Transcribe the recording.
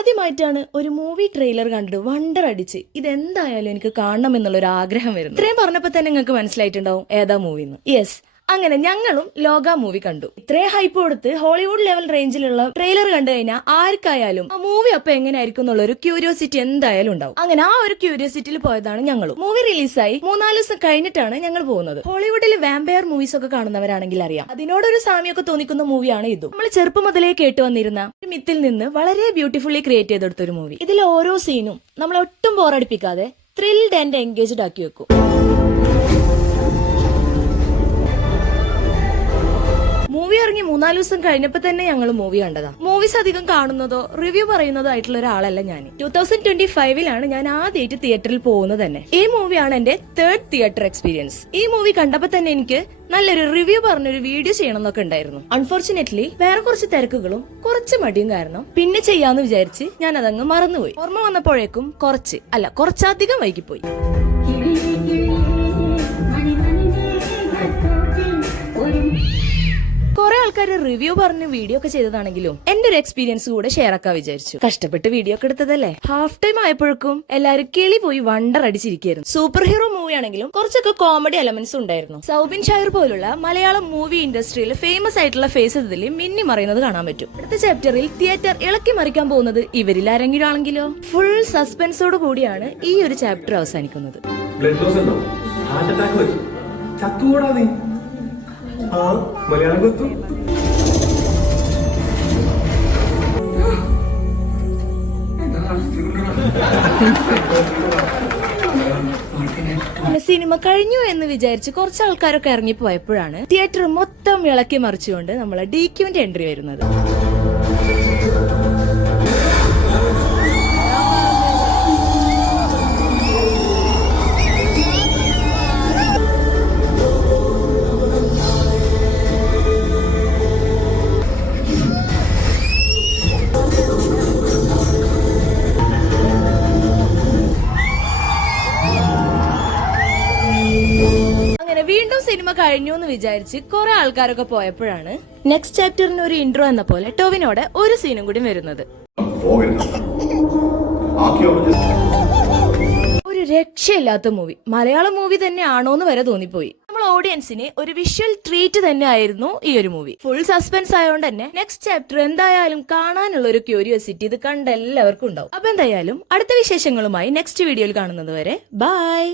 ആദ്യമായിട്ടാണ് ഒരു movie trailer കണ്ടിട്ട് വണ്ടർ അടിച്ച് ഇതെന്തായാലും എനിക്ക് കാണണം എന്നുള്ള ഒരു ആഗ്രഹം വരുന്നു. ഇത്രയും പറഞ്ഞപ്പോ തന്നെ നിങ്ങൾക്ക് മനസ്സിലായിട്ടുണ്ടാവും ഏതാ മൂവി എന്ന്. യെസ്, അങ്ങനെ ഞങ്ങളും ലോക മൂവി കണ്ടു. ഇത്രയും ഹൈപ്പ് കൊടുത്ത് ഹോളിവുഡ് ലെവൽ റേഞ്ചിലുള്ള ട്രെയിലർ കണ്ടു കഴിഞ്ഞാൽ ആർക്കായാലും ആ മൂവി അപ്പൊ എങ്ങനെയായിരിക്കും എന്നുള്ള ഒരു ക്യൂരിയോസിറ്റി എന്തായാലും ഉണ്ടാവും. അങ്ങനെ ആ ഒരു ക്യൂരിയോസിറ്റിയിൽ പോയതാണ് ഞങ്ങളും. മൂവി റിലീസായി 3-4 ദിവസം കഴിഞ്ഞിട്ടാണ് ഞങ്ങൾ പോകുന്നത്. ഹോളിവുഡിൽ വാമ്പയർ മൂവീസ് ഒക്കെ കാണുന്നവരാണെങ്കിൽ അറിയാം, അതിനോടൊരു സാമ്യമൊക്കെ തോന്നിക്കുന്ന മൂവിയാണ് ഇതും. നമ്മൾ ചെറുപ്പം മുതലേ കേട്ടു വന്നിരുന്ന ഒരു മിത്തിൽ നിന്ന് വളരെ ബ്യൂട്ടിഫുള്ളി ക്രിയേറ്റ് ചെയ്തെടുത്ത ഒരു മൂവി. ഇതിൽ ഓരോ സീനും നമ്മൾ ഒട്ടും ബോറടിപ്പിക്കാതെ ത്രിൽഡ് ആൻഡ് എൻഗേജ്ഡ് ആക്കി വെക്കും. മൂവി ഇറങ്ങി 3-4 ദിവസം കഴിഞ്ഞപ്പോ തന്നെ ഞങ്ങൾ മൂവി കണ്ടതാ. മൂവീസ് അധികം കാണുന്നതോ റിവ്യൂ പറയുന്നതോ ആയിട്ടുള്ള ഒരാളല്ല ഞാൻ. 2025 ഞാൻ ആദ്യമായിട്ട് തിയേറ്ററിൽ പോകുന്നത് തന്നെ. ഈ മൂവിയാണ് എന്റെ 3rd തിയേറ്റർ എക്സ്പീരിയൻസ്. ഈ മൂവി കണ്ടപ്പോ തന്നെ എനിക്ക് നല്ലൊരു റിവ്യൂ പറഞ്ഞൊരു വീഡിയോ ചെയ്യണം എന്നൊക്കെ ഉണ്ടായിരുന്നു. അൺഫോർച്ചുനേറ്റ്ലി വേറെ കുറച്ച് തിരക്കുകളും കുറച്ച് മടിയും കാരണം പിന്നെ ചെയ്യാന്ന് വിചാരിച്ച് ഞാൻ അതങ്ങ് മറന്നുപോയി. ഓർമ്മ വന്നപ്പോഴേക്കും കുറച്ചധികം വൈകിപ്പോയി. കുറെ ആൾക്കാർ റിവ്യൂ പറഞ്ഞ് വീഡിയോ ഒക്കെ ചെയ്തതാണെങ്കിലും എന്റെ ഒരു എക്സ്പീരിയൻസ് കൂടെ ഷെയർ ആക്കാൻ വിചാരിച്ചു. കഷ്ടപ്പെട്ട് വീഡിയോ ഒക്കെ എടുത്തതല്ലേ. ഹാഫ് ടൈം ആയപ്പോഴേക്കും എല്ലാരും കിളി പോയി വണ്ടർ അടിച്ചിരിക്കുന്നു. സൂപ്പർ ഹീറോ മൂവി ആണെങ്കിലും കുറച്ചൊക്കെ കോമഡി എലമെന്റ്സ് ഉണ്ടായിരുന്നു. സൗബിൻ ഷാഹിർ പോലുള്ള മലയാളം മൂവി ഇൻഡസ്ട്രിയിൽ ഫേമസ് ആയിട്ടുള്ള ഫേസ് ഇതിൽ മിന്നി മറിയുന്നത് കാണാൻ പറ്റും. അടുത്ത ചാപ്റ്ററിൽ തിയേറ്റർ ഇളക്കി മറിക്കാൻ പോകുന്നത് ഇവരിൽ ആരെങ്കിലും ആണെങ്കിലോ. ഫുൾ സസ്പെൻസോട് കൂടിയാണ് ഈ ഒരു ചാപ്റ്റർ അവസാനിക്കുന്നത്. സിനിമ കഴിഞ്ഞു എന്ന് വിചാരിച്ച് കുറച്ച് ആൾക്കാരൊക്കെ ഇറങ്ങിപ്പോയപ്പോഴാണ് തിയേറ്റർ മൊത്തം ഇളക്കി മറിച്ചുകൊണ്ട് നമ്മളെ DQന്റെ എൻട്രി വരുന്നത്. വീണ്ടും സിനിമ കഴിഞ്ഞു എന്ന് വിചാരിച്ച് കുറെ ആൾക്കാരൊക്കെ പോയപ്പോഴാണ് നെക്സ്റ്റ് ചാപ്റ്ററിന് ഒരു ഇൻട്രോ എന്ന പോലെ ടോവിനോടെ ഒരു സീനും കൂടി വരുന്നത്. ഒരു രക്ഷയില്ലാത്ത മൂവി. മലയാളം മൂവി തന്നെ ആണോന്ന് വരെ തോന്നിപ്പോയി. നമ്മൾ ഓഡിയൻസിന് ഒരു വിഷ്വൽ ട്രീറ്റ് തന്നെ ആയിരുന്നു ഈ ഒരു മൂവി. ഫുൾ സസ്പെൻസ് ആയതുകൊണ്ട് തന്നെ നെക്സ്റ്റ് ചാപ്റ്റർ എന്തായാലും കാണാനുള്ള ഒരു ക്യൂരിയോസിറ്റി ഇത് കണ്ട എല്ലാവർക്കും ഉണ്ടാവും. അപ്പൊ എന്തായാലും അടുത്ത വിശേഷങ്ങളുമായി നെക്സ്റ്റ് വീഡിയോയിൽ കാണുന്നത് വരെ ബൈ.